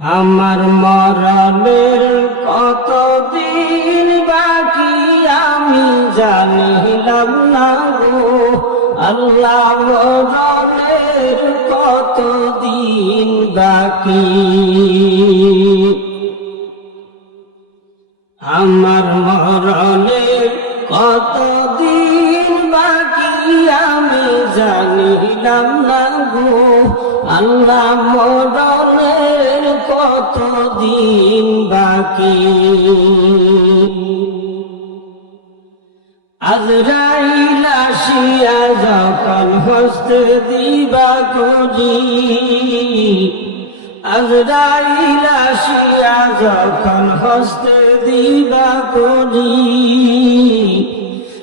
আমার মরণের কতদিন বাকি আমি জানিলাম না গো আল্লাহ, মরণের কতদিন বাকি। আমার মরণের কতদিন বাকি আমি জানিলাম না গো আল্লাহ, মরণের কতদিন বাকি। আজরাইল আসিয়া যখন হস্তে দিবা করি, আজরাইল আসিয়া যখন হস্তে দিবা করি,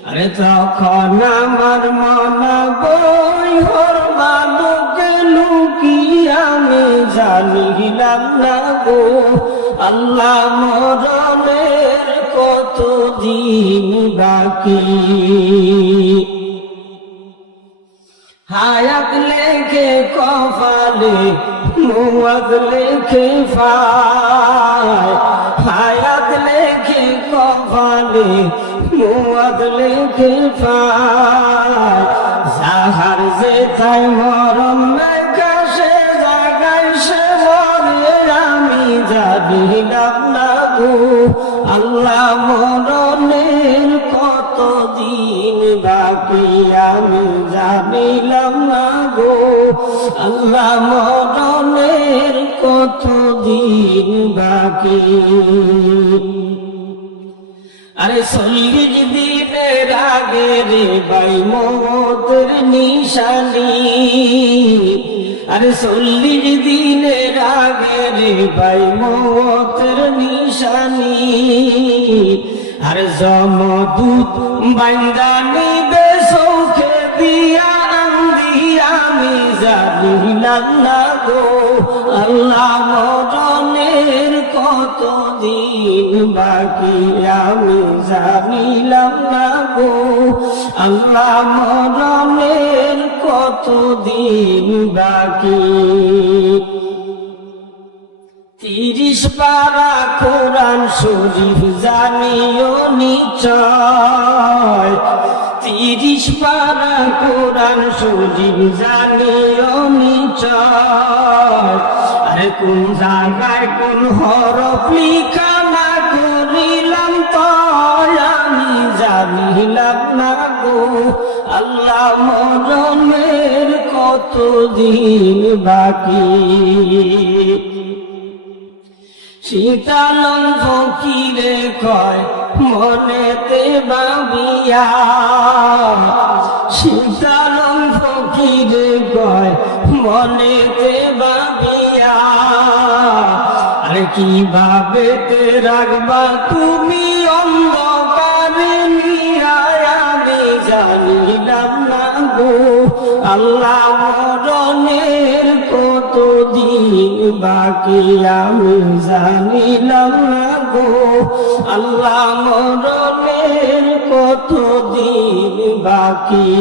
আরে তখন আমার মনা বই হরবা লুকে লুকি আমি জানিলাম না গো আল্লাহ, মরণের কতদিন বাকি। হায়াত লেখে কপালে মুয়াদ লেখে ফায়, হায়াত লেখে কপালে মুয়াদ লেখে ফায়, যাহার যেথায় মরণ লেখা সে জাগায় সে মরে আমি জানিলাম না গো আল্লাহ, মরণের কতদিন বাকি আমি জানিলাম না গো আল্লাহ, মরণের কতদিন বাকি। আরে 40 দিনের আগে রে ভাই মওতের নিশানি, আরে 40 দিনের আগে রে ভাই মওতের নিশানি, আর যমদূত বান্দা নিবে চোখে দিয়া আন্দি আমি জানিলাম না গো আল্লাহ, মরণের কতদিন বাকি আমি জানিলাম না গো আল্লাহ, মরণের কতদিন বাকি। 30 পারা কোরআন শরীফ জানিও নিশ্চয়, 30 পারা কোরআন শরীফ জানিও নিশ্চয়, আরে কোন জায়গায় কোন হরফ লিখা না করিলাম তো আমি জানিলাম না গো আল্লাহ, মরণের কতদিন বাকি। শীতালং ফকিরে কয় মনেতে ভাবিয়া, শীতালং ফকিরে কয় মনেতে ভাবিয়া, আরে কিভাবে তে রাখবা তুমি অন্ধকারে নিরায় আমি জানিলাম না গো আল্লাহ, মরণের কতদিন বাকি আমি জানিলাম না গো আল্লাহ, মরণের কতদিন বাকি।